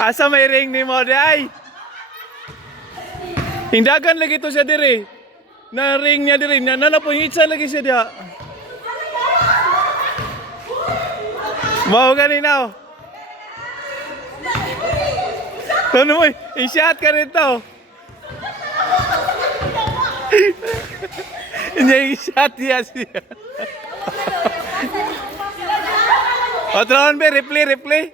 Asa may ring ni mo day? Hindagan lagi to siya diri. Na ring niya diri. Po hitsa lagi siya dia. Mau ganinaw. Ano mo? I-shot ka rito. Hindi i-shot niya siya. Otron be, replay.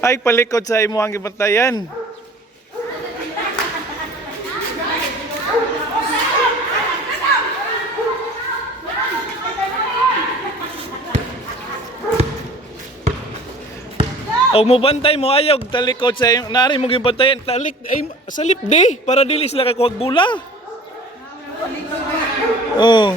Ay, palikod sa imuhang gibantayan. O mo bantay mo ayog talikod sa nari mo gibantayan talik ay sa lipdi para dili sila kay kuwag bula. Oh.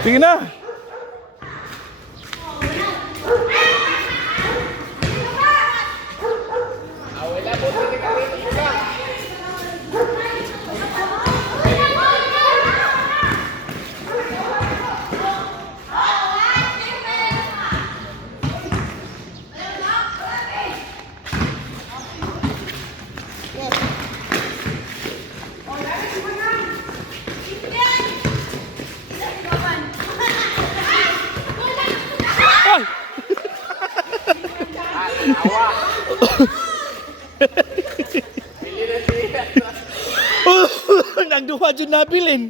Sige na. Nagduha dyan nabilin.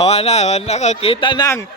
O, nakakita nang.